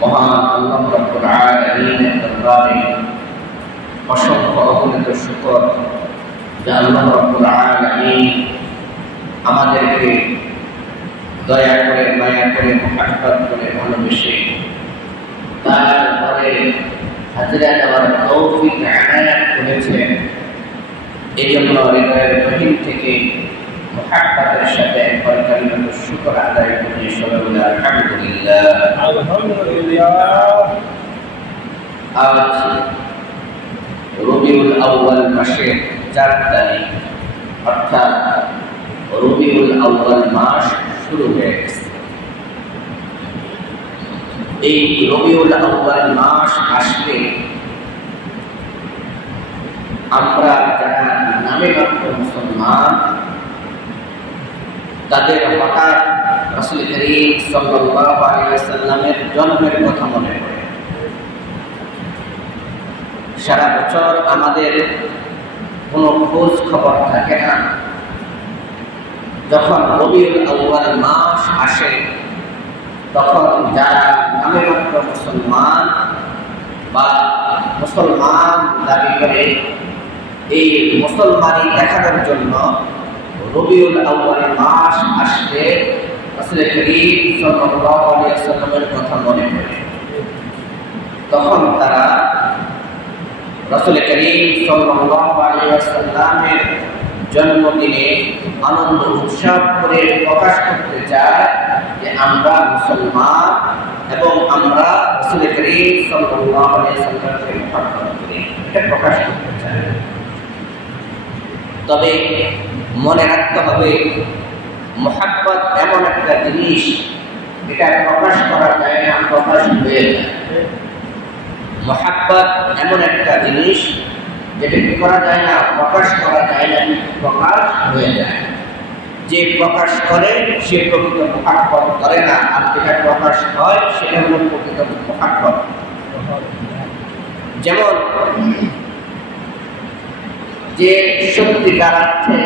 মহান আল্লাহ রাব্বুল আলামিনের দরবারে অসংখ্য অগণিত শুকর যে আল্লাহ রাব্বুল আলামিন আমাদেরকে দয়া করে মায়া করে মহব্বত করে ভালোবেসে তার ঘরে হাজিরা দেওয়ার তৌফিক এনায়েত করেছেন। এই জন্য হৃদয়ের গহীন থেকে মহব্বতের সাথে একবার কালিমাতুশ শুকর আদায় করে সবাই বলে আলহামদুলিল্লাহ। আজ রবিউল আউয়াল মাসের 4 তারিখ, অর্থাৎ রবিউল আউয়াল মাস শুরু হয়ে গেছে। এই রবিউল আউয়াল মাস আসলে আমরা যারা নামে মাত্র মুসলমান তাদের হঠাৎ রাসূল করিম সাল্লাল্লাহু আলাইহি ওয়াসাল্লামের জন্মের কথা মনে পড়ে। সারা বছর আমাদের কোনো খোঁজ খবর থাকে না। যখন রবিউল আউয়াল মাস আসে তখন যারা নামে মাত্র মুসলমান বা মুসলমান দাবি করে এই মুসলমানি দেখানোর জন্য রবিউল আউয়াল মাস আসলে রাসূল করিম সাল্লাল্লাহু আলাইহি ওয়াসাল্লামের কথা মনে পড়ে। তখন তারা রাসূল করিম সাল্লাল্লাহু আলাইহি ওয়াসাল্লামের জন্মদিনে আনন্দ উৎসব করে প্রকাশ করতে চায় যে আমরা মুসলমান এবং আমরা রাসূল করিম সাল্লাল্লাহু আলাইহি ওয়াসাল্লামকে মহব্বত করি, এটা প্রকাশ করতে চায়। তবে মনে রাখতে হবে মহব্বত এমন একটা জিনিস, এটা প্রকাশ করা যায় না, প্রকাশ হয়ে যায়। মহব্বত এমন একটা জিনিস যেটা কি করা যায় না, প্রকাশ করা যায় না, প্রকাশ হয়ে যায়। যে প্রকাশ করে সে প্রকৃত মহব্বত করে না, আর যেটা প্রকাশ হয় সেটা হলো প্রকৃত মহব্বত। যেমন যে সত্যিকার অর্থে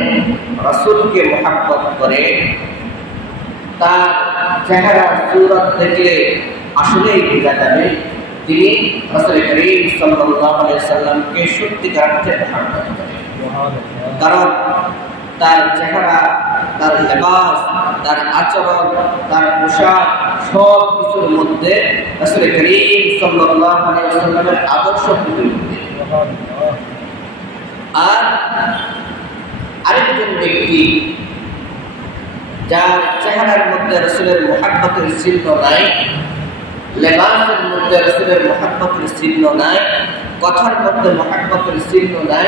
রাসূলকে মহব্বত করে তার চেহারা সূরত দেখলে আসলেই বোঝা যাবে তিনি রাসূল করিম সাল্লাল্লাহু আলাইহি ওয়াসাল্লামকে সত্যিকার অর্থে মহব্বত করে। কারণ তার চেহারা, তার লেবাস, তার আচরণ, তার পোশাক সব কিছুর মধ্যে রাসূল করিম সাল্লাল্লাহু আলাইহি ওয়াসাল্লামের আদর্শ প্রতিফলিত। আর আরেকজন ব্যক্তি যার চেহারার মধ্যে রাসূলের মহব্বতের চিহ্ন নাই, লেবাসের মধ্যে রাসূলের মহব্বতের চিহ্ন নাই, কথার মধ্যে মহব্বতের চিহ্ন নাই,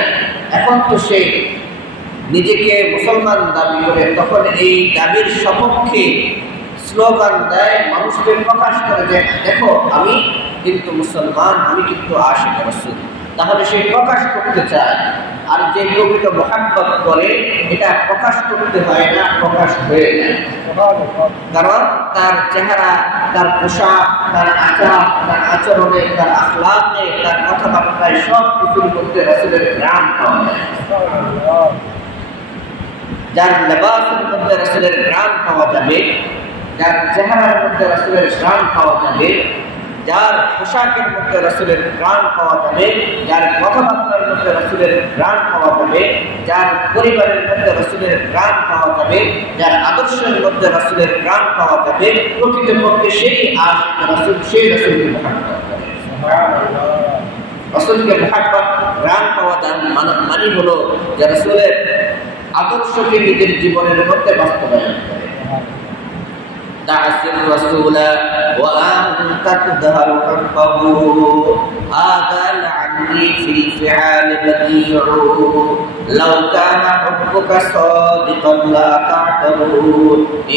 এখন তো সে নিজেকে মুসলমান দাবি করে, তখন এই দাবির সপক্ষে স্লোগান দেয়, মানুষকে প্রকাশ করে যে দেখো আমি কিন্তু মুসলমান, আমি কিন্তু আশিক রাসূল। তাহলে সে প্রকাশ করতে চায়। আর যে প্রকৃত মহব্বত করে এটা প্রকাশ করতে হয় না, প্রকাশ হয়ে যায়। কারণ তার চেহারা, তার পোশাক, তার আচার, তার আচরণে, তার আখলাকে, তার কথাবার্তায় সব কিছুর মধ্যে রাসূলের গ্রাম পাওয়া যায়। যার লেবাসের মধ্যে রাসূলের গ্রাম পাওয়া যাবে, যার চেহারার মধ্যে রাসূলের গ্রাম পাওয়া যাবে, যার পোশাকের মধ্যে রাসূলের গ্রাম পাওয়া যাবে, যার কথাবার্তার মধ্যে রাসূলের গ্রাম পাওয়া যাবে, যার পরিবারের মধ্যে রাসূলের গ্রাম পাওয়া যাবে, যার আদর্শের মধ্যে রাসূলের গ্রাম পাওয়া যাবে, প্রকৃতপক্ষে সেই আশিক রাসূল, সেই রাসূলকে মহব্বত করে। সুবহানাল্লাহ। রাসূলকে মহব্বত গ্রাম পাওয়া যায় মানে হলো যে রাসূলের আদর্শকে নিজের জীবনের মধ্যে বাস্তবায়ন করে। تعصي الرسول وأنت تظهر حبه هذا لعلي في الفعال بديع لو كان حبك صادقا لا تعتبه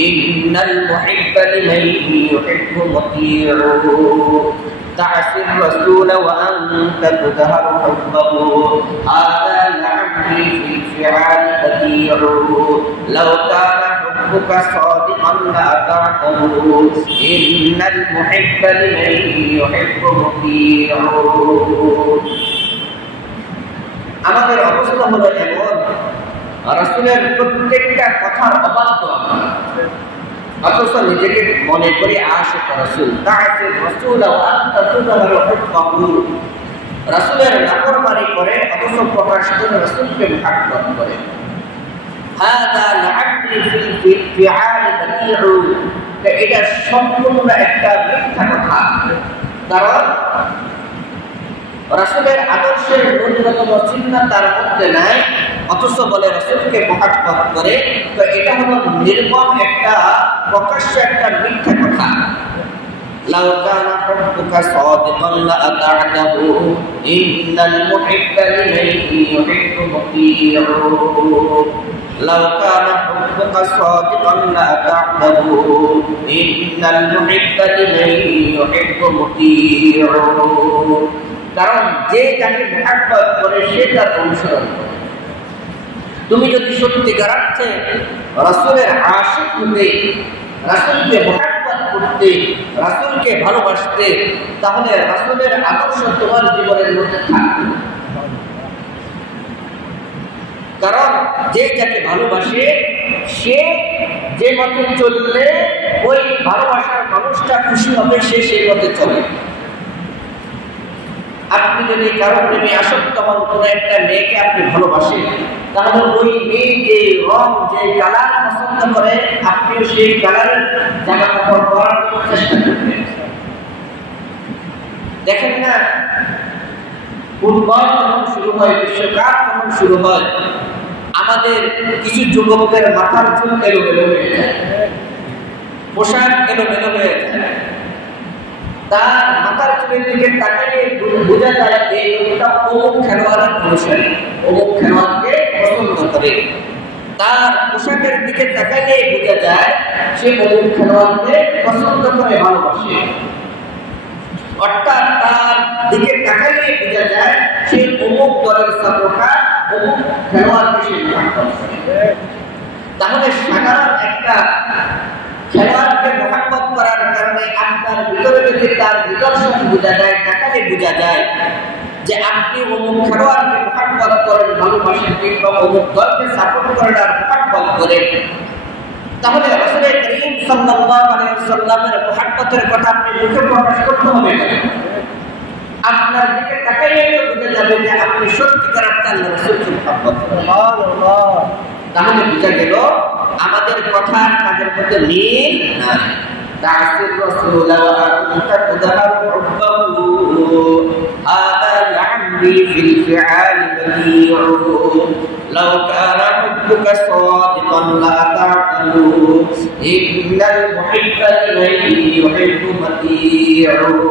إن المحب لمن يحب مطيع تعصي الرسول وأنت تظهر حبه هذا لعلي في الفعال بديع لو كان حبك صادقا لا تعتبه إن المحب لمن يحب مطيع। আমাদের অবস্থা হলো এমন, রাসূলের প্রত্যেকটা কথার অবাধ্য আমরা, অথচ নিজেকে মনে করে আশিক রাসূল তাআতির রাসূল ওয়া আনতা তুযহারু হুব্বাহু রাসূলের নাফরমানি করে অথচ প্রকাশ করে রাসূলকে মুহাব্বত করে হাদা লা'আবদি ফিল ফিআল বাদিউ এটা সম্পূর্ণ একটা মিথ্যা কথা কারণ রাসূলের আদর্শের ন্যূনতম চিহ্ন তার মধ্যে নাই অথচ বলে রাসূলকে মুহাব্বত করে তো এটা হলো নির্মম একটা প্রকাশ্য একটা মিথ্যা কথা লাউ কানা হুব্বুকা সাদিকান লাআতা'তাহু ইন্নাল মুহিব্বা লিমান ইউহিব্বু মুতি'উ লাউ কানা হুব্বুকা সাদিকান লাআতা'তাহু ইন্নাল মুহিব্বা লিমান ইউহিব্বু মুতি'উ কারণ যে যাকে মুহাব্বত করে সে তার অনুসরণ করে তুমি যদি সত্যিকার অর্থে রাসূলের আশিক হতে রাসূলকে মুহাব্বত করতে রাসূলকে ভালোবাসতে তাহলে রাসূলের আদর্শ তোমার জীবনের মধ্যে থাকবে কারণ যে যাকে ভালোবাসে সে যে মতে চললে ওই ভালোবাসার মানুষটা খুশি হবে সে সেই মতে চলে আপনি যদি কারো প্রেমে আসক্ত হন কোনো একটা মেয়েকে আপনি ভালোবাসেন তাহলে ওই মেয়ে যে রং যে কালার পছন্দ করে আপনিও সেই কালারের জামা কাপড় পরার চেষ্টা করবেন দেখেন না ফুটবল যখন শুরু হয় বিশ্বকাপ যখন শুরু হয় আমাদের কিছু যুবকদের মাথার চুল এলোমেলো হয়ে যায় পোশাক এলোমেলো হয়ে যায় তার মাথার চুলের দিকে তাকালে বোঝা যায় এই লোকটা অমুক খেলোয়াড়ের অনুসারী অমুক খেলোয়াড়কে পছন্দ করে তার পোশাকের দিকে তাকালে বোঝা যায় সে অমুক খেলোয়াড়কে পছন্দ করে ভালোবাসে অর্থাৎ তার দিকে তাকালে বোঝা যায় সে অমুক দলের সাপোর্টার অমুক খেলোয়াড়কে সে ভালোবাসে তাহলে সাধারণ একটা খেলোয়াড়কে মুহাব্বত করার কারণে আপনার ভিতরে যদি তার নিদর্শন বোঝা যায় তাকালে বোঝা যায় যে আপনি অমুক খেলোয়াড়কে মুহাব্বত করেন ভালোবাসেন কিংবা অমুক দলকে সাপোর্ট করেন আর মুহাব্বত করেন তাহলে রাসূল করিম সাল্লাল্লাহু আলাইহি ওয়াসাল্লামের মুহাব্বতের কথা আপনি মুখে প্রকাশ করতে হবে না আপনার দিকে তাকালেই তো বোঝা যাবে যে আপনি সত্যিকার অর্থে আল্লাহর রাসূলকে মুহাব্বত করেন সুবহানাল্লাহ তাহলে বোঝা গেল আমাদের কথার কাজের মধ্যে মিল নাই তাসির রাসূল ওয়া আনতা তুযহারু হুব্বাহু হাদা লা'আবদি ফিল ফিআল বাদিউ লাউ কানা হুব্বুকা সাদিকান লাআতা'তাহু ইন্নাল মুহিব্বা লিমান ইউহিব্বু মুতি'উ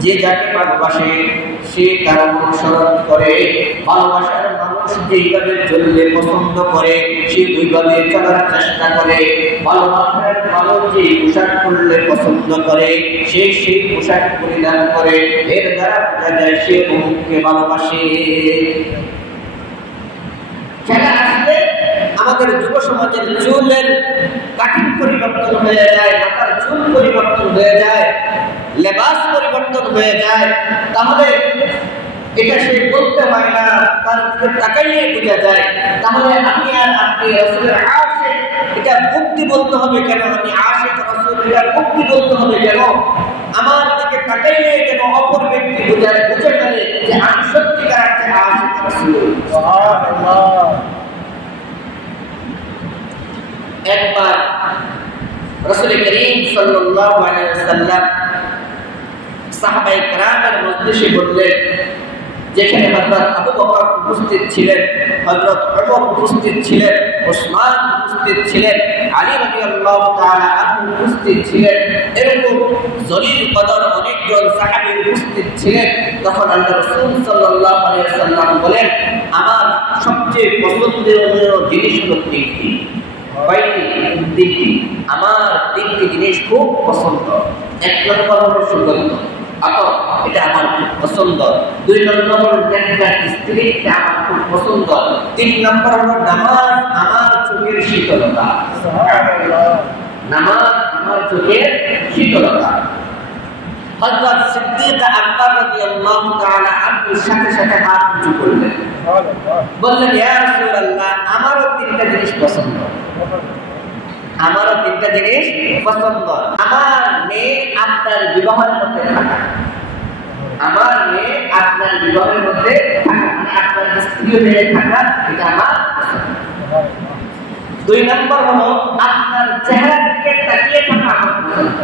যে যাকে ভালোবাসে সে তার অনুসরণ করে ভালোবাসার মানুষ যেইভাবে চললে পছন্দ করে সে ওইভাবে চলার চেষ্টা করে ভালোবাসার মানুষ যে পোশাক পরলে পছন্দ করে সে সেই পোশাক পরিধান করে এর দ্বারা বোঝা যায় সে অমুককে ভালোবাসে খেলা আসলে আমাদের যুব সমাজের চুলের কাটিং পরিবর্তন হয়ে যায় মাথার চুল পরিবর্তন হয়ে যায় লেবাস পরিবর্তন হয়ে যায় তাহলে এটা সে বলতে হয় না তার দিকে তাকাইলে বোঝা যায় তাহলে আমি আর আপনি রাসূলের আশিক এটা মুক্তি বলতে হবে কেন আমি আশিক রাসূল এটা মুক্তি বলতে হবে কেন আমার দিকে তাকাইলে কেন অপর ব্যক্তি বুঝে ফেলে যে আমি সত্যিকার অর্থে আশিক রাসূল সুবহানাল্লাহ একবার রাসূল করিম সাল্লাল্লাহু আলাইহি ওয়াসাল্লাম সাহাবায়ে কেরামের মজলিসে বললেন যেখানে হযরত আবু বকর উপস্থিত ছিলেন হযরত ওমর উপস্থিত ছিলেন ওসমান উপস্থিত ছিলেন আলী রাদিয়াল্লাহু তাআলা আনহু উপস্থিত ছিলেন এরকম জলিল কদর অনেকজন সাহাবী উপস্থিত ছিলেন তখন আল্লাহ রাসূল সাল্লাল্লাহু আলাইহি ওয়াসাল্লাম বলেন আমার সবচেয়ে পছন্দের জিনিস হলো তিনটি আমার তিনটি জিনিস খুব পছন্দ এক নম্বর হলো সুগন্ধ এটা আমার খুব পছন্দ দুই নম্বর হলো স্ত্রী এটা আমার খুব পছন্দ তিন নম্বর হলো নামাজ আমার চোখের শীতলতা নামাজ আমার চোখের শীতলতা হযরত সিদ্দিক আকবর রাদিয়াল্লাহু তাআলা আনহুর সাথে সাথে হাত উঁচু করলেন বললেন ইয়া রাসূলুল্লাহ আমারও তিনটা জিনিস পছন্দ আমারও তিনটা জিনিস পছন্দ। আমার মেয়ে আপনার বিবাহের মধ্যে থাকা, আমার মেয়ে আপনার বিবাহের মধ্যে থাকা, মানে আপনার স্ত্রী হয়ে থাকা, এটা আমার পছন্দ। 2 নম্বর হলো আপনার চেহারার দিকে তাকিয়ে থাকা আমার পছন্দ।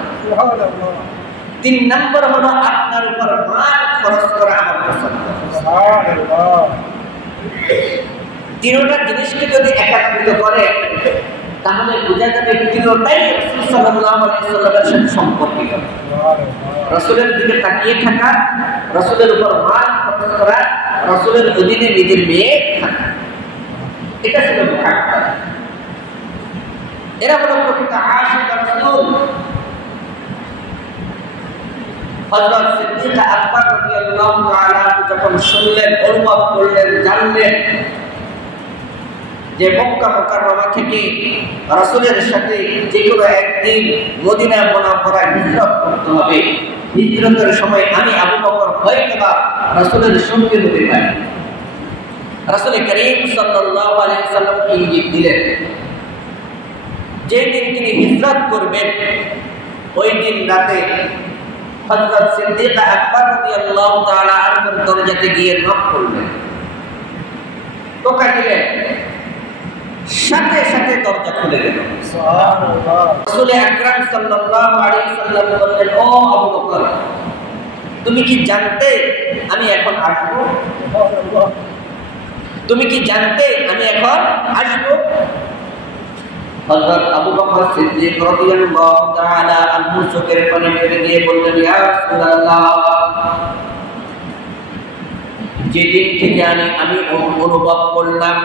3 নম্বর হলো আপনার উপর মাল খরচ করা আমার পছন্দ। তিনটা জিনিসকে যদি একত্রিত করে তাহলে বোঝা যাবে তিনটাই রাসূল সাল্লাল্লাহু আলাইহি ওয়াসাল্লামের সাথে সম্পর্কিত। রাসূলের দিকে তাকিয়ে থাকা, রাসূলের উপর মাল খরচ করা, রাসূলের অধীনে নিজের মেয়ে থাকা, এটা ছিল মুহাব্বত। এরা হলো প্রকৃত আশিক রাসূল। হযরত সিদ্দিক আকবর রাদিয়াল্লাহু তাআলা যখন শুনলেন, অনুভব করলেন, জানলেন যে মক্কা মুকাররমা থেকে রাসূলের সাথে যে কোনো একদিন মদিনা মুনাওয়ারায় হিজরত করতে হবে, হিজরতের সময় আমি আবু বকর হয়তোবা রাসূলের সঙ্গে হতে পারি। রাসূল করিম সাল্লাল্লাহু আলাইহি ওয়াসাল্লাম ইঙ্গিত দিলেন যেই দিন তিনি হিজরত করবেন ওই দিন রাতে হযরত সিদ্দিক আকবর রাদিয়াল্লাহু তাআলা আনহুর দরজাতে গিয়ে নক করলেন, টোকা দিলেন, সাথে সাথে দরজা খুলে গেল। সুবহানাল্লাহ। রাসূল আকরাম সাল্লাল্লাহু আলাইহি ওয়াসাল্লাম বললেন, ও আবু বকর, তুমি কি জানতে আমি এখন আসব? তুমি কি জানতে আমি এখন আসব? হযরত আবু বকর সিদ্দিক রাদিয়াল্লাহু তাআলা আনহু চোখের পানি ফেলে দিয়ে বললেন, ইয়া রাসূলুল্লাহ, যেদিন থেকে আমি অনুভব করলাম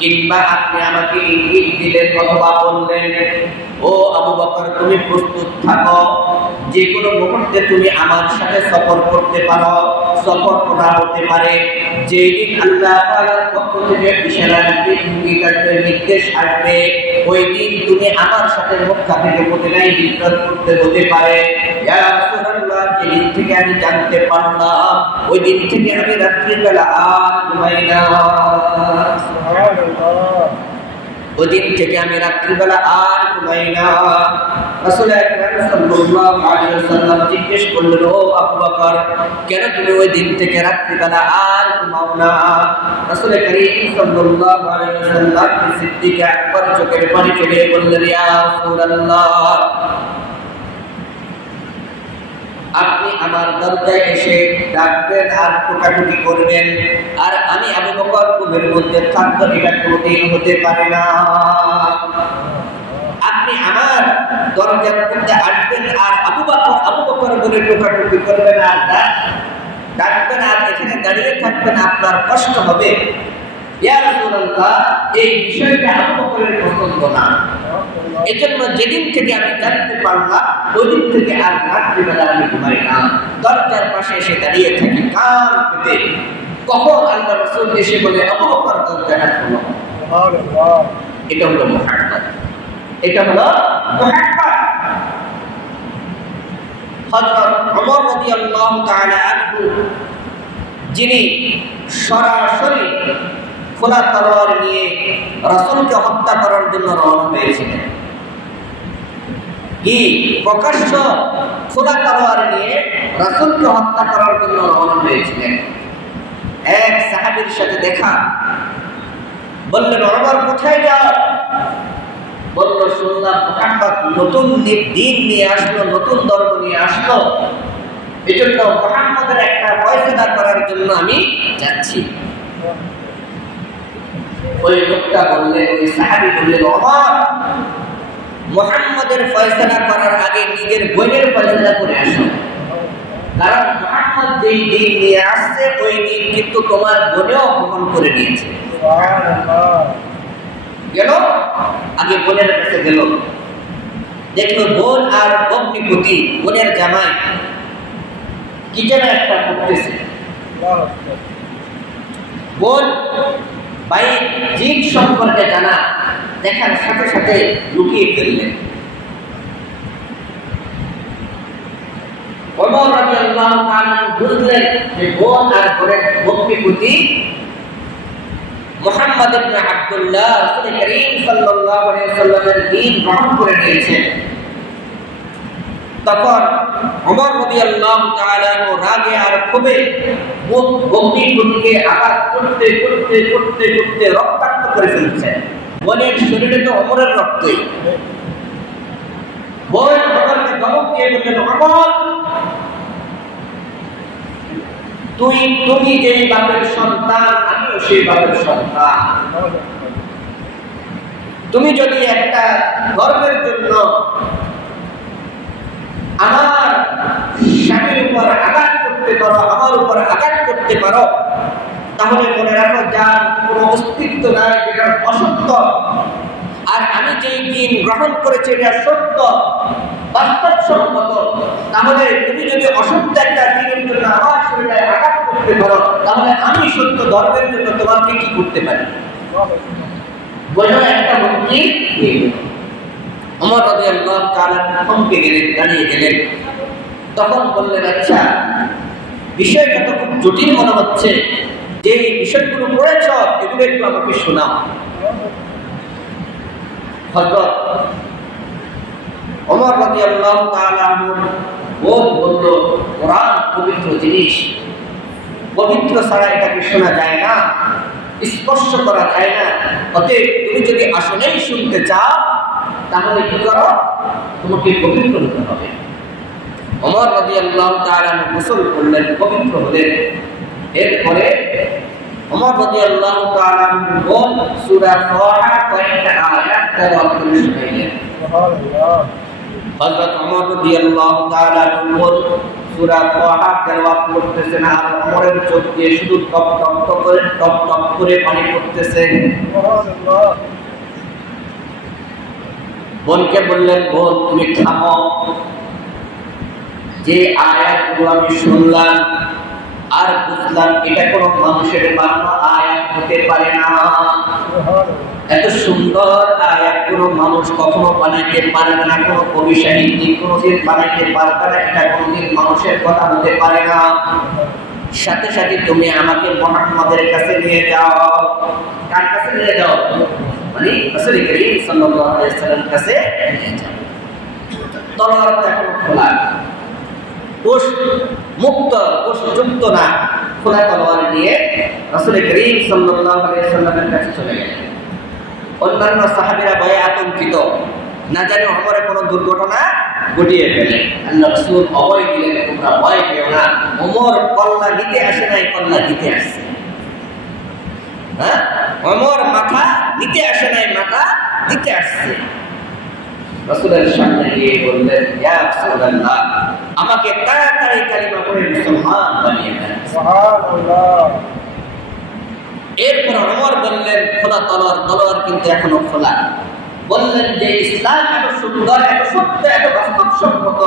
কিংবা আপনি আমাকে ইঙ্গিত দিলেন অথবা বললেন, ও আবু বকর তুমি প্রস্তুত থাকো, যে কোনো মুহূর্তে তুমি আমার সাথে সফর করতে পারো, সফর করা হতে পারে। যেদিন আল্লাহ তাআলার পক্ষ থেকে ইশারা আসবে, ইঙ্গিত আসবে, নির্দেশ আসবে, ওই দিন তুমি আমার সাথে মক্কা থেকে মদিনায় হিজরত করতে হতে পারে। ইয়া রাসূলুল্লাহ, যেদিন থেকে আমি জানতে পারলাম ওই দিন থেকে আমি রাত্রিবেলা আর ঘুমাই না। সুবহানাল্লাহ। ওই দিন থেকে আমি রাত্রিবেলা আর ঘুমাই না। রাসূল আকরাম সাল্লাল্লাহু আলাইহি ওয়াসাল্লাম জিজ্ঞেস করলেন, ও আবু বকর, কেন তুমি ওই দিন থেকে রাত্রিবেলা আর ঘুমাও না? রাসূল করিম সাল্লাল্লাহু আলাইহি ওয়াসাল্লাম সিদ্দিক আকবর চোখের পানি ফেলে বললেন, ইয়া রাসূলুল্লাহ, আপনি আমার দরজায় এসে ডাকবেন আর টোকাটুকি করবেন, আর আমি আবু বকর ঘুমের মধ্যে থাকব, এটা কোনোদিন হতে পারে না। আপনি আমার দরজার মধ্যে আসবেন আর আবু বকর বলে টোকাটুকি করবেন আর ডাকবেন আর এখানে দাঁড়িয়ে থাকবেন, আপনার কষ্ট হবে। ইয়া রাসূলুল্লাহ, এই বিষয়টা আবু বকরের পছন্দ না। এজন্য যেদিন থেকে আমি জানতে পারলাম ওই দিন থেকে আর রাত্রিবেলা আমি ঘুমাই না, দরজার পাশে এসে দাঁড়িয়ে থাকি কান পেতে। কখন আল্লাহ রাসূল এসে বলে, আবু বকর দরজাটা খোলো। সুবহানাল্লাহ। এটা হলো মুহাব্বত, এটা হলো মুহাব্বত। হযরত ওমর রাদিয়াল্লাহু তাআলা আনহু, যিনি সরাসরি খোলা তলোয়ার নিয়ে রাসূলকে হত্যা করার জন্য রওনা হয়েছিলেন, কি প্রকাশ্য খোলা তলোয়ার নিয়ে রাসূলকে হত্যা করার জন্য রওনা হয়েছিলেন। এক সাহাবীর সাথে দেখা, বললেন, ওমর কোথায় যাও? বলল, শুনলাম মুহাম্মদ নতুন দিন নিয়ে আসলো, নতুন ধর্ম নিয়ে আসলো, এজন্য মুহাম্মদের একটা ফয়সালা করার জন্য আমি যাচ্ছি। ওই লোকটা বললেন, ওই সাহাবী বললেন, ওমর, মুহাম্মদের ফয়সালা করার আগে নিজের বোনের ফয়সালা করে আসো, কারণ মুহাম্মদ যেই দিন নিয়ে আসছে ওই দিন কিন্তু তোমার বোনেও গ্রহণ করে নিয়েছে। সুবহানাল্লাহ। গেল, আগে বোনের কাছে গেল, দেখলো বোন আর ভগ্নিপতি, বোনের জামাই কি যেন একটা করতেছে। বোন ভাই জিন সম্পর্কে জানা, দেখার সাথে সাথে লুকিয়ে ফেললেন। ওমর রাদিয়াল্লাহু তাআলা বুঝলেন যে বোন আর বোনের ভগ্নিপতি মুহাম্মদ ইবনে আব্দুল্লাহ রাসূল করিম সাল্লাল্লাহু আলাইহি ওয়াসাল্লামের দ্বীন গ্রহণ করে নিয়েছেন, তখন ওমর রাদিয়াল্লাহু তাআলা রাগে আর ক্ষোভে বন্দীকে আঘাত করতে করতে করতে করতে রক্তাক্ত করে ফেলছেন। বলেন শরীরে তো ওমরের রক্তই। বলেন ওমরকে ধমক দিয়ে বললেন, ওমর তুমি যেই বাপের সন্তান, আমিও সেই বাপের সন্তান। তুমি যদি একটা ধর্মের জন্য আমার স্বামীর উপর আঘাত করতে পারো, আমার উপর আঘাত করতে পারো, তাহলে মনে রাখো যার কোনো অস্তিত্ব নাই, যেটা অসত্য, আর আমি যেই দিন গ্রহণ করেছি এটা সত্য বাস্তবসম্মত, তাহলে তুমি যদি অসত্য একটা দিনের জন্য আমার শরীরে আঘাত করতে পারো, তাহলে আমি সত্য ধর্মের জন্য তোমাকে কি করতে পারি? বললো একটা মুক্তি। ওমর রাদিয়াল্লাহু তাআলা থমকে গেলেন, দাঁড়িয়ে গেলেন। তখন বললেন, আচ্ছা বিষয়টা তো খুব জটিল মনে হচ্ছে, যে বিষয়গুলো পড়েছ এগুলো একটু আমাকে শোনাও। হযরত ওমর রাদিয়াল্লাহু তাআলা আনহু বলল, কোরআন পবিত্র জিনিস, পবিত্র ছাড়া এটাকে শোনা যায় না, স্পর্শ করা যায় না। অতএব তুমি যদি আসলেই শুনতে চাও তাহলে কি করো, তোমাকে পবিত্র হতে হবে। ওমর রাদিয়াল্লাহু তাআলা গোসল করলেন, পবিত্র হলেন। এরপরে ওমর রাদিয়াল্লাহু তাআলা সূরা ফাতিহা কয়েকটা আয়াত তেলাওয়াত করে শোনালেন। সুবহানাল্লাহ। হযরত ওমর রাদিয়াল্লাহু তাআলা সূরা ফাতিহা তেলাওয়াত করতেছেন, আর ওমরের চোখ দিয়ে শুধু টপ টপ করে পানি পড়তেছে। সুবহানাল্লাহ। বোনকে বললেন, বোন তুমি থামো, যে আয়াতগুলো আমি শুনলাম আর বুঝলাম এটা কোনো মানুষের বানানো আয়াত হতে পারে না। এত সুন্দর আয়াত কোনো মানুষ কখনো বানাইতে পারবে না, কোনো কবি সাহিত্যিক কোনোদিন বানাইতে পারবে না, এটা কোনোদিন মানুষের কথা হতে পারে না। সাথে সাথে তুমি আমাকে মুহাম্মাদের কাছে নিয়ে যাও। কার কাছে নিয়ে যাও? মানে রাসূল করিম সাল্লাল্লাহু আলাইহি ওয়াসাল্লামের কাছে নিয়ে যাও। তলোয়ারটা এখন খোলা, কোষ মুক্ত, কোষ যুক্ত না, খোলা তলোয়ার নিয়ে রাসূল করিম সাল্লাল্লাহু আলাইহি ওয়াসাল্লামের কাছে চলে গেলেন। অন্যান্য সাহাবীরা ভয়ে আতঙ্কিত, না জানি ওমরে কোনো দুর্ঘটনা ঘটিয়ে ফেলে। আল্লাহ রাসূল অভয় দিলেন, তোমরা ভয় পেও না, ওমর কল্লা নিতে আসে নাই, কল্লা দিতে আসছে। হ্যাঁ, ওমর মাথা নিতে আসে নাই, মাথা দিতে আসছে। রাসূলের সামনে গিয়ে বললেন, ইয়া রাসূলুল্লাহ, আমাকে তাড়াতাড়ি কালিমা পড়ে মুসলমান বানিয়ে দেন। সুবহানাল্লাহ। এরপর ওমর বললেন, খোলা তলোয়ার, তলোয়ার কিন্তু এখনো খোলা। বললেন যে ইসলাম এত সুন্দর, এত সত্য, এত বাস্তবসম্মত,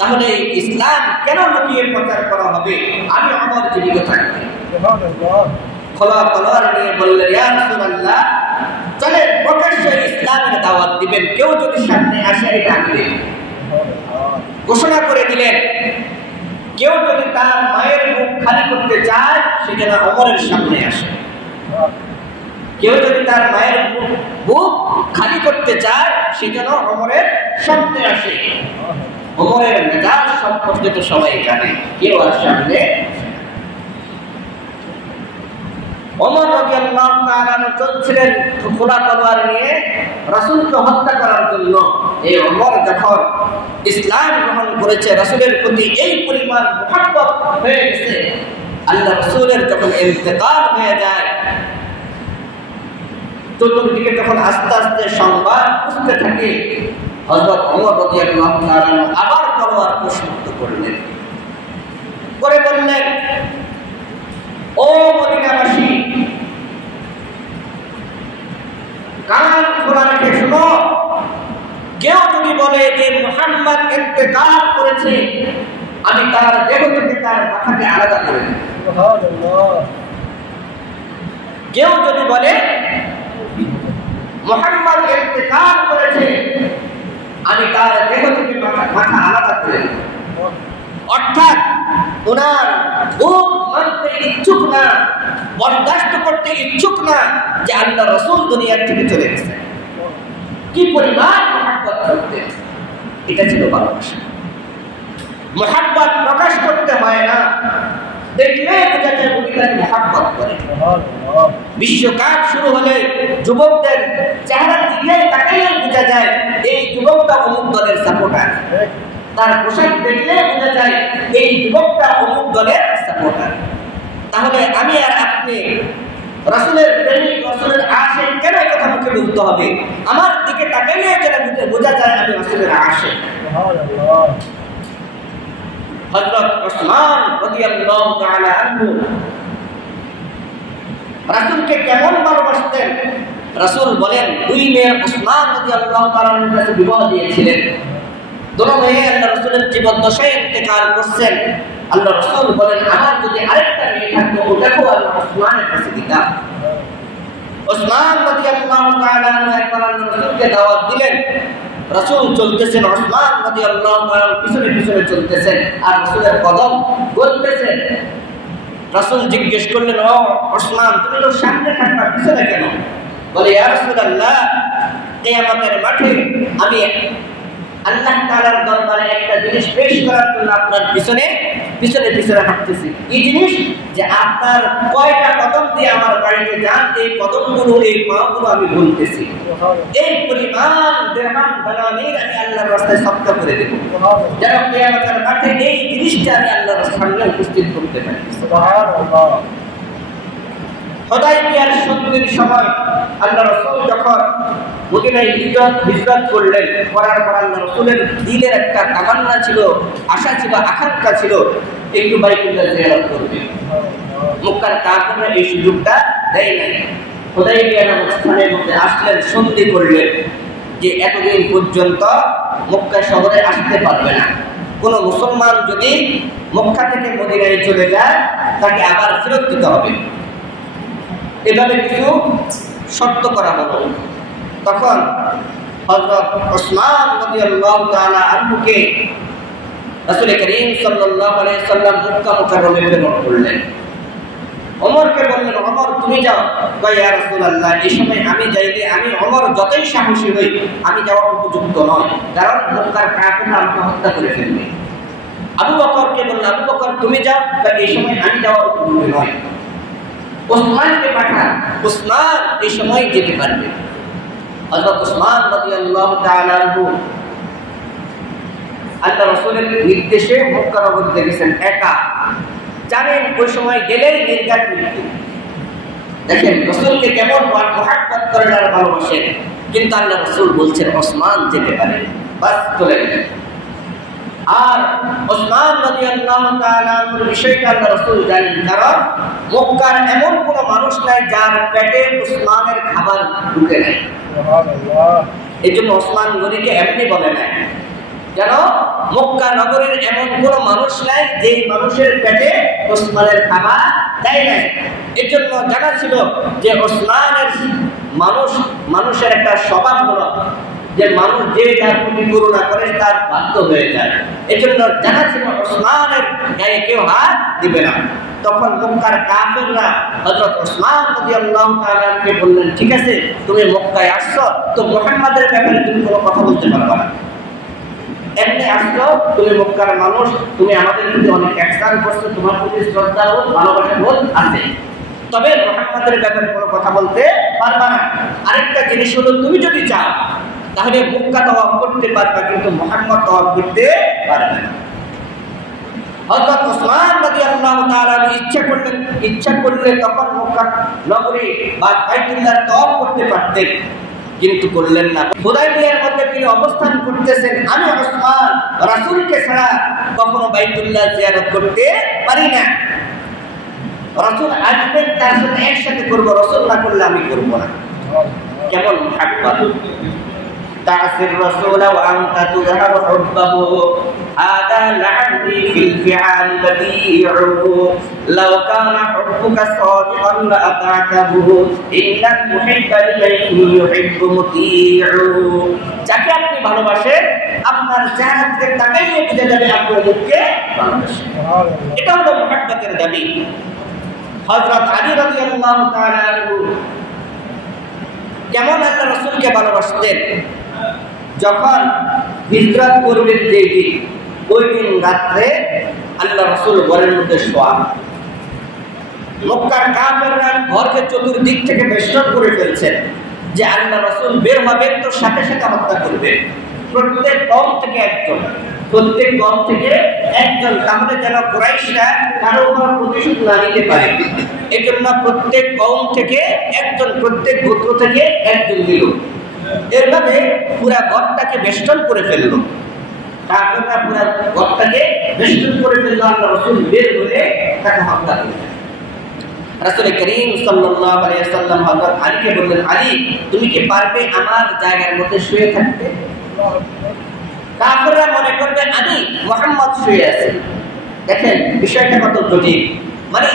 তাহলে ইসলাম কেন লুকিয়ে প্রচার করা হবে? আমি ওমর জীবিত থাকতে। সুবহানাল্লাহ। খোলা তলোয়ার নিয়ে বললেন, ইয়া রাসূলুল্লাহ, চলে প্রকাশ্যে ইসলামের দাওয়াত দিবেন, কেউ যদি সামনে আসে এটা আমি দেব। ঘোষণা করে দিলেন, কেউ যদি তার মায়ের মুখ খালি করতে চায় সে যেন ওমরের সামনে আসে। কেউ যদি তার মায়ের মুখ খালি করতে চায় সে যেন ওমরের সামনে আসে। ওমরের মেজাজ সম্পর্কে তো সবাই জানে, কেউ আর সামনে। ওমর রাদিয়াল্লাহু তাআলা চলছিলেন খোলা তলোয়ার নিয়ে রাসূলকে হত্যা করার জন্য। এই ওমর যখন ইসলাম গ্রহণ করেছে, রাসূলের প্রতি এই পরিমাণ মুহাব্বত হয়ে গেছে, আল্লাহ রাসূলের যখন ইন্তেকাল হয়ে যায়, চতুর্দিকে যখন আস্তে আস্তে সংবাদ পুষতে থাকে, হযরত ওমর রাদিয়াল্লাহু তাআলা আবার তলোয়ার প্রশ্ন করলেন, করে বললেন, ও মদিনাবাসী, কান খোলা রেখে শুনো, কেউ যদি বলে যে মুহাম্মদ ইন্তেকাল করেছে, আমি তার দেহ থেকে তার মাথাকে আলাদা করে দেব। সুবহানাল্লাহ। কেউ যদি বলে মুহাম্মদ ইন্তেকাল করেছে, আমি তার দেহ থেকে মাথা আলাদা করে দেব। অর্থাৎ ওনার বুক মানতে ইচ্ছুক না, বরদাস্ত করতে ইচ্ছুক না যে আল্লাহ রাসূল দুনিয়ার থেকে চলে গেছে। কি পরিমাণ মুহাব্বত করতেন, এটা ছিল ভালোবাসা। মুহাব্বত প্রকাশ করতে হয় না, দেখলে বোঝা যায় ভূমিকাকে মুহাব্বত করে। বিশ্বকাপ শুরু হলে যুবকদের চেহারার দিকে তাকাইলে বোঝা যায় এই যুবকটা অমুক দলের সাপোর্টার। তার পোশাক দেখলে বোঝা যায় এই যুবকটা অমুক দলের সাপোর্টার। তাহলে আমি আর আপনি রাসূলের প্রেমিক, রাসূলের আশিক কেন এই কথা মুখে বলতে হবে? আমার দিকে তাকাইলে যেন বোঝা যায় আমি রাসূলের আশিক। সুবহানাল্লাহ। হযরত ওসমান রাদিয়াল্লাহু তাআলা আনহু রাসূলকে কেমন ভালোবাসতেন? রাসূল বলেন দুই মেয়ে ওসমান রাদিয়াল্লাহু তাআলা আনহুর কাছে বিবাহ দিয়েছিলেন। দুটো মেয়ে আল্লাহ রাসূলের জীবদ্দশায় ইন্তেকাল করছেন। আল্লাহ রাসূল বলেন আমার যদি আরেকটা মেয়ে থাকতো ওটাকেও আল্লাহ ওসমানের কাছে দিতাম। ওসমান রাদিয়াল্লাহু তাআলা আনহু একবার আল্লাহ রাসূলকে দাওয়াত দিলেন। রাসূল চলতেছেন, ওসমান রাদিয়াল্লাহু তাআলা পিছনে পিছনে চলতেছেন আর রাসূলের কদম গলতেছেন। রাসূল জিজ্ঞেস করলেন, ও ওসমান তুমি তো সামনে থাকবা পিছনে কেন? বলে ইয়া রাসূলুল্লাহ কিয়ামতের মাঠে আমি আল্লাহ তাআলার দরবারে একটা জিনিস পেশ করার জন্য আপনার পিছনে পিছনে পিছনে হাঁটতেছি। এই জিনিস যে আপনার কয়টা কদম দিয়ে আমার বাড়িতে যান, এই কদমগুলো এই পাগুলো আমি বলতেছি। এই পরিমাণ দিরহাম বানানির আমি আল্লাহর রাস্তায় সদকা করে দেব, যেন কিয়ামতের মাঠে এই জিনিসটা আমি আল্লাহর সামনে উপস্থিত করতে পারি। সুবহানাল্লাহ। হুদায়বিয়ার সন্ধির সময় আল্লাহ রাসূল যখন মদিনায় হিজরত করলেন, করার পর আল্লাহ রাসূলের দিলের একটা তামান্না ছিল, আশা ছিল, আকাঙ্ক্ষা ছিল একটু বাইতুল্লাহ জিয়ারত করবে। মক্কার কাফেররা এই সুযোগটা দেয় নাই। হুদায়বিয়া নামক স্থানের মধ্যে আসলেন, সন্ধি করলেন যে এতদিন পর্যন্ত মক্কা শহরে আসতে পারবে না। কোন মুসলমান যদি মক্কা থেকে মদিনায় চলে যায় তাকে আবার ফেরত দিতে হবে। এভাবে কিছু শর্ত করা হলো। তখন হযরত ওসমান রাদিয়াল্লাহু তাআলা আনহুকে রাসূল করিম সাল্লাল্লাহু আলাইহি সাল্লাম মক্কা মুকাররমে প্রেরণ করলেন। ওমরকে বললেন, ওমর তুমি যাও। কয় ইয়া রাসূলুল্লাহ এই সময় আমি যাইলে আমি ওমর যতই সাহসী হই আমি যাওয়া উপযুক্ত নয়, কারণ মক্কার কাফেররা আমাকে হত্যা করে ফেলবে। আবু বকরকে বললেন, আবু বকর তুমি যাও। কয় এই সময় আমি যাওয়া উপযুক্ত নয়, ওসমানকে পাঠান, ওসমান এই সময় যেতে পারবে। হযরত ওসমান রাদিয়াল্লাহু তাআলা আনহু আল্লাহ রাসূলের নির্দেশে মক্কা নগরীতে গেছেন একা। জানেন ওই সময় গেলেই নির্ঘাত মৃত্যু। দেখেন রাসূলকে কেমন মুহাব্বত করেন আর ভালোবাসেন, কিন্তু আল্লাহ রাসূল বলছেন ওসমান যেতে পারে, বাস চলে গেলেন। আর ওসমান রাদিয়াল্লাহু তাআলা আনহুর বিষয়টা আল্লাহ রাসূল জানেন, কারণ মক্কার এমন কোন মানুষ নাই যার পেটে ওসমানের খাবার ঢুকে নাই। সুবহানাল্লাহ। এইজন্য ওসমান গনিকে এমনি বলে না, যেন মক্কা নগরের এমন কোন মানুষ নাই যে মানুষের পেটে ওসমানের খাবার দেয় নাই। এজন্য জানা ছিল যে ওসমানের মানুষের একটা স্বভাব হলো যে মানুষ যে যার প্রতি করুণা করে তার বাধ্য হয়ে যায়। এজন্য জানা ছিল ওসমানের গায়ে কেউ হাত দিবে না। তখন মক্কার কাফেররা হযরত ওসমান রাদিয়াল্লাহু তাআলা কে বললেন, ঠিক আছে তুমি মক্কায় আসছো তো মুহাম্মাদের ব্যাপারে তুমি কোনো কথা বলতে পারবে না। এমনি আসছো, তুমি মক্কার মানুষ, তুমি আমাদের প্রতি অনেক ihsan করছো, তোমার প্রতি শ্রদ্ধা ও ভালোবাসা বোধ আছে, তবে মুহাম্মাদের ব্যাপারে কোনো কথা বলতে পারবে না। আরেকটা জিনিস হলো তুমি যদি চাও তাহলে মক্কা তাওয়াফ করতে পারবে, কিন্তু মুহাম্মদ তাওয়াফ করতে পারবে না। হযরত ওসমান রাদিয়াল্লাহু তাআলা ইচ্ছা করলে তখন মক্কা নগরী বা বাইতুল্লাহ তাওয়াফ করতে পারতেন, কিন্তু করলেন না। হুদায়বিয়ার মধ্যে তিনি অবস্থান করতেছেন, আমি ওসমান রাসূলকে ছাড়া কখনো বাইতুল্লাহ জিয়ারত করতে পারি না। রাসূল আসবেন তার সাথে একসাথে করব, রাসূল না করলে আমি করব না। কেমন মুহাব্বত! تعصي الرسول وأنت تظهر حبه هذا لعبدي في الفعال بديع لو كان حبك صادقا لأطعته إن المحب لمن يحب مطيع। যাকে আপনি ভালোবাসেন আপনার চেহারা থেকে তাকাইলে বোঝা যাবে আপনি মুখকে ভালোবাসেন। এটা হলো মুহাব্বতের দাবি। হযরত আলী রাদিয়াল্লাহু তাআলা আনহু কেমন আল্লাহ রাসূলকে ভালোবাসতেন। যখন হিজরত করবেন যে দিন, ওই দিন রাত্রে আল্লাহ রাসূল ঘরের মধ্যে শোয়া। মক্কার কাফেররা ঘরকে চতুর্দিক থেকে বেষ্টন করে ফেলছেন যে আল্লাহ রাসূল বের হবেন তো সাথে সাথে হত্যা করবেন। প্রত্যেক কওম থেকে একজন, তাহলে যেন কুরাইশরা কারো উপর প্রতিশোধ না নিতে পারে। এই জন্য প্রত্যেক কওম থেকে একজন, প্রত্যেক গোত্র থেকে একজন দিল। এভাবে পুরা ঘরটাকে বেষ্টন করে ফেললো। কাফেররা পুরা ঘরটাকে বেষ্টন করে ফেললো। আল্লাহ রাসূল বের হয়ে তাকে হত্যা করলেন। রাসূল করিম সাল্লাল্লাহু আলাইহি ওয়াসাল্লাম হযরত আলীকে বললেন, আলী তুমি কি পারবে আমার জায়গার মধ্যে শুয়ে থাকতে? কাফেররা মনে করবে আলী মুহাম্মদ শুয়ে আছে। দেখেন বিষয়টা কত জটিল। মানে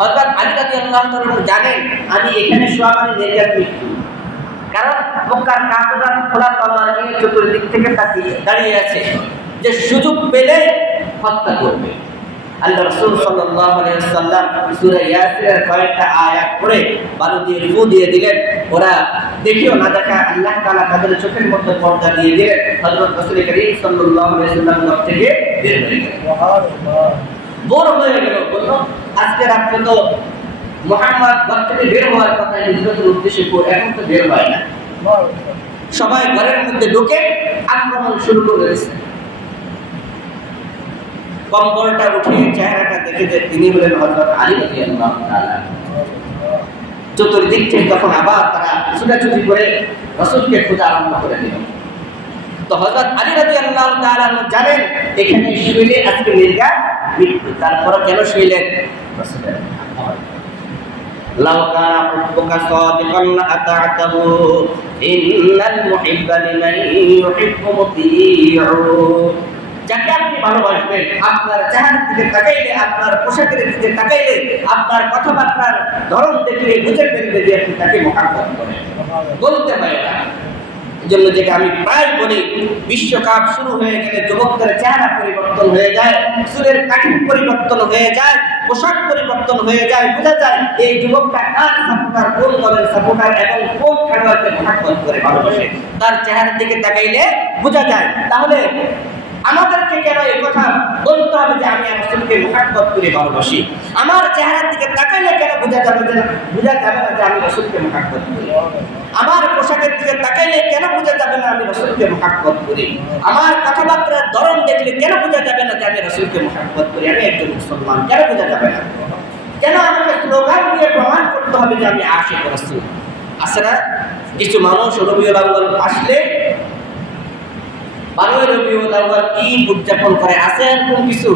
হযরত আলী রাদিয়াল্লাহু তাআলা জানেন আমি এখানে শোয়া মানে নির্ঘাত মৃত্যু। কারণ মক্কার কাফেররা খোলা তলোয়ার নিয়ে চতুর্দিক থেকে তাকিয়ে দাঁড়িয়ে আছে যে সুযোগ পেলে হত্যা করবে। আল্লাহ রাসূল সাল্লাল্লাহু আলাইহি ওয়াসাল্লাম সূরা ইয়াসিনের কয়েকটা আয়াত পড়ে বালু দিয়ে ফু দিয়ে দিলেন। ওরা দেখিও না দেখা আল্লাহ তাআলা তাদের চোখের মধ্যে পর্দা দিয়ে দিলেন। হযরত রাসূল করিম সাল্লাল্লাহু আলাইহি ওয়াসাল্লাম ঘর থেকে বের হয়ে গেলেন। সুবহানাল্লাহ। বড় হয়ে গেল। বলল আজকে রাতে তো মুহাম্মদ ঘর থেকে বের হওয়ার কথা হিজরতের উদ্দেশ্যে, এখন তো বের হয় না। সবাই ঘরের মধ্যে ঢুকে আক্রমণ শুরু করে দিয়েছে। কম্বলটা উঠিয়ে চেহারাটা দেখে যে তিনি হলেন হযরত আলী রাদিয়াল্লাহু তাআলা। চতুর্দিক থেকে তখন আবার তারা ছুটাছুটি করে রাসূলকে খোঁজা আরম্ভ করে দিল। তো হযরত আলী রাদিয়াল্লাহু তাআলা জানেন এখানে শুইলে আজকে নির্ঘাত মৃত্যু। তারপরে কেন শুইলেন? রাসূলের লাউ কানা হুব্বুকা সাদিকান আতা'তাহু ইন্নাল মুহিব্বা লিমান ইউহিব্বু মুতি'উ। যাকে আপনি ভালোবাসবেন আপনার চেহারার দিকে তাকাইলে, আপনার পোশাকের দিকে তাকাইলে, আপনার কথাবার্তার ধরন দেখলে বুঝে ফেলবে যে আপনি তাকে মহব্বত করেন। বলতে পারে না। এজন্য যেটা আমি প্রায় বলি, বিশ্বকাপ শুরু হয়ে গেলে যুবকদের চেহারা পরিবর্তন হয়ে যায়, চুলের কাটিং পরিবর্তন হয়ে যায়, পোশাক পরিবর্তন হয়ে যায়। বোঝা যায় এই যুবকটা কার সাপোর্টার, কোন দলের সাপোর্টার এবং কোন খেলোয়াড়কে মহব্বত করে ভালোবাসে। তার চেহারার দিকে তাকাইলে বোঝা যায়। তাহলে আমাদেরকে কেন এই কথা বলতে হবে যে আমি রাসূলকে মুহাব্বত করে ভালোবাসি? আমার চেহারার দিকে তাকাইলে কেন বোঝা যাবে না যে আমি রাসূলকে মুহাব্বত করি? আমার পোশাকের দিকে তাকাইলে কেন বোঝা যাবে না আমি রাসূলকে মুহাব্বত করি? আমার কথাবার্তার ধরন দেখলে কেন বোঝা যাবে না যে আমি রাসূলকে মুহাব্বত করি? আমি একজন মুসলমান, কেন বোঝা যাবে না? কেন আমাকে স্লোগান দিয়ে প্রমাণ করতে হবে যে আমি আশিক রাসূল? আছে না কিছু মানুষ রবিউল আউয়াল আসলে 12 রবিউল আউয়াল ঈদ উদযাপন করে। আছে এরকম কিছু?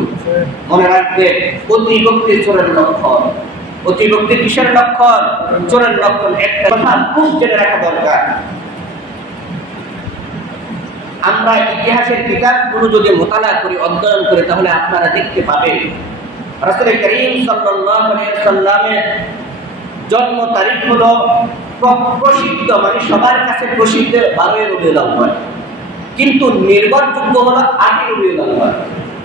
মনে রাখবে অতিভক্তি চোরের লক্ষণ। অতিভক্তি কিসের লক্ষণ? চোরের লক্ষণ। একটা কথা খুব জেনে রাখা দরকার। আমরা ইতিহাসের কিতাবগুলো যদি মোতালা করি, অধ্যয়ন করি, তাহলে আপনারা দেখতে পাবেন রাসূল করিম সাল্লাল্লাহু আলাইহি ওয়াসাল্লামের জন্ম তারিখ হলো প্রসিদ্ধ, মানে সবার কাছে প্রসিদ্ধ 12 রবিউল আউয়াল, কিন্তু নির্ভরযোগ্য হলো 8 রবিউল আউয়াল।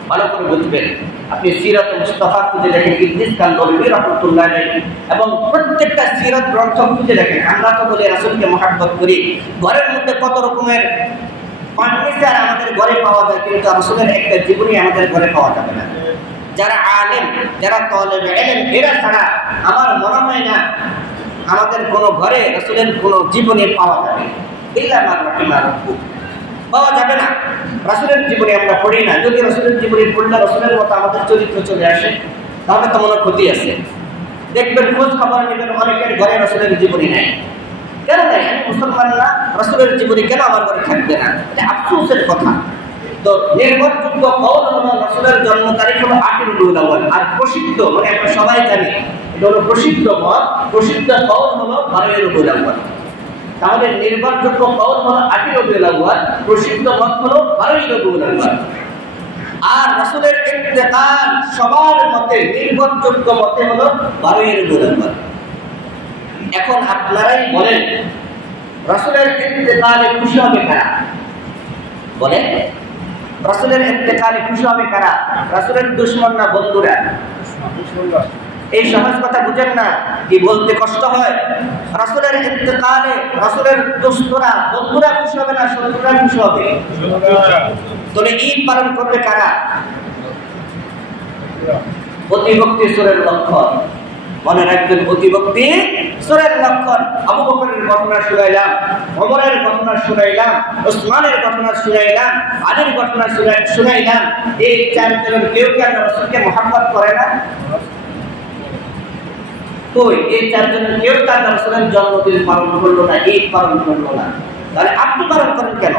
ভালো করে বুঝবেন। আপনি সিরাত মুস্তাফা খুঁজে দেখেন, ইদ্রিস কান্দলবী রাহমাতুল্লাহ আলাইহি, এবং প্রত্যেকটা সিরাত গ্রন্থ খুঁজে দেখেন। আমরা তো বলি রাসূলকে মুহাব্বত করি, ঘরের মধ্যে কত রকমের ফার্নিচার আমাদের ঘরে পাওয়া যায়, কিন্তু রাসূলের একটা জীবনী আমাদের ঘরে পাওয়া যাবে না। যারা আলেম, যারা তালেবে ইলম, এরা ছাড়া আমার মনে হয় না আমাদের কোনো ঘরে রাসূলের কোনো জীবনী পাওয়া যাবে। ইল্লা মা রাহিমা রাব্বুক, পাওয়া যাবে না। রাসূলের জীবনী আমরা পড়ি না। যদি রাসূলের জীবনী পড়লে রাসূলের মতো আমাদের চরিত্র চলে আসে, তাহলে তো মনে ক্ষতি আছে। দেখবেন খোঁজ খবর নেবেন, অনেকের ঘরে রাসূলের জীবনী নাই। কেন নাই? আমি মুসলমান না, রাসূলের জীবনী কেন আমার ঘরে থাকবে না? এটা আফসোসের কথা। তো নির্ভরযোগ্য কওল হলো রাসূলের জন্ম তারিখ হলো 8 রবিউল আউয়াল। আর প্রসিদ্ধ, মানে আমরা সবাই জানি এটা হলো প্রসিদ্ধ মত, প্রসিদ্ধ কওল হলো 12 রবিউল আউয়াল। তাহলে নির্ভরযোগ্য কওল হলো 8 রবিউল আউয়াল, প্রসিদ্ধ মত হলো 12 রবিউল আউয়াল। আর রাসূলের ইন্তেকাল সবার মতে নির্ভরযোগ্য মতে হলো 12 রবিউল আউয়াল। এখন আপনারাই বলেন রাসূলের ইন্তেকালে খুশি হবে কারা? বলেন রাসূলের ইন্তেকালে খুশি হবে কারা? রাসূলের দুশমন না বন্ধুরা? এই সহজ কথা বুঝেন না, কি বলতে কষ্ট হয়। রাসূলের ইন্তেকালে রাসূলের দোস্তরা বন্ধুরা খুশি হবে না শত্রুরা খুশি হবে? তাহলে ঈদ পালন করবে কারা? অতিভক্তি সূরের লক্ষণ। মনে রাখবেন, অতিভক্তি সূরের লক্ষণ। আবু বকরের ঘটনা শুনাইলাম, ওমরের ঘটনা শুনাইলাম, ওসমানের ঘটনা শুনাইলাম, আলীর ঘটনা শুনাইলাম। এই চারজন কেউ কি আল্লাহর রাসূলকে মহব্বত করে না? কই এই চারজনের কেউ কি আল্লাহর রাসূলের জন্মদিন পালন করলো না, ঈদ পালন করলো না? তাহলে আপনি পালন করেন কেন?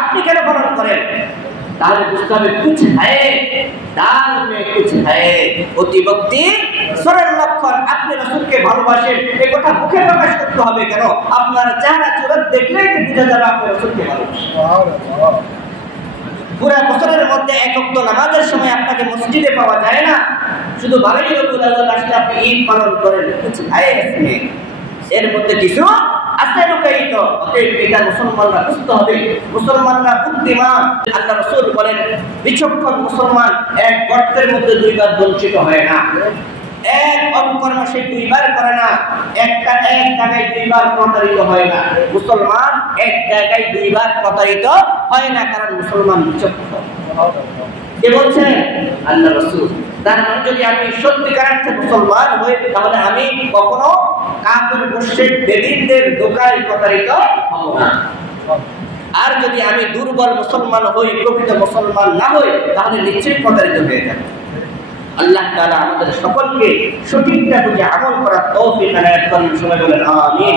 আপনি কেন পালন করেন? তাহলে বুঝতে হবে কুছ হ্যায়, দাল মে কুছ হ্যায়। অতিভক্তি সূরের লক্ষণ। আপনি রাসূলকে ভালোবাসেন, এই কথা মুখে প্রকাশ করতে হবে কেন? আপনার চেহারা চুরত দেখলেই তো বোঝা যাবে আপনি রাসূলকে ভালোবাসেন। সুবহানাল্লাহ। পুরা বছরের মধ্যে এক ওয়াক্ত নামাজের সময় আপনাকে মসজিদে পাওয়া যায় না, শুধু বারোই রবিউল আউয়াল আসলে আপনি ঈদ পালন করেন, কুছ হ্যায় इसमें। এর মধ্যে কিছু আছে লুকায়িত। অতএব এটা মুসলমানরা বুঝতে হবে, মুসলমানরা বুদ্ধিমান। আল্লাহ রাসূল বলেন, বিচক্ষণ মুসলমান এক গর্তের মধ্যে দুইবার দংশিত হয় না, এক অপকর্ম সে দুইবার করে না, এক জায়গায় দুইবার প্রতারিত হয় না। মুসলমান এক জায়গায় দুইবার প্রতারিত হয় না, কারণ মুসলমান বিচক্ষণ। কে বলছেন? আল্লাহ রাসূল। তার মানে যদি আমি সত্যিকার অর্থে মুসলমান হই, তাহলে আমি কখনো কাফের মুশরিক বেদিনদের ধোঁকায় প্রতারিত হব না। আর যদি আমি দুর্বল মুসলমান হই, প্রকৃত মুসলমান না হই, তাহলে নিশ্চয়ই প্রতারিত হয়ে যাব। আল্লাহ তাআলা আমাদের সকলকে সঠিকটা বুঝে আমল করার তৌফিক দান করেন। সবাই বলেন আমিন।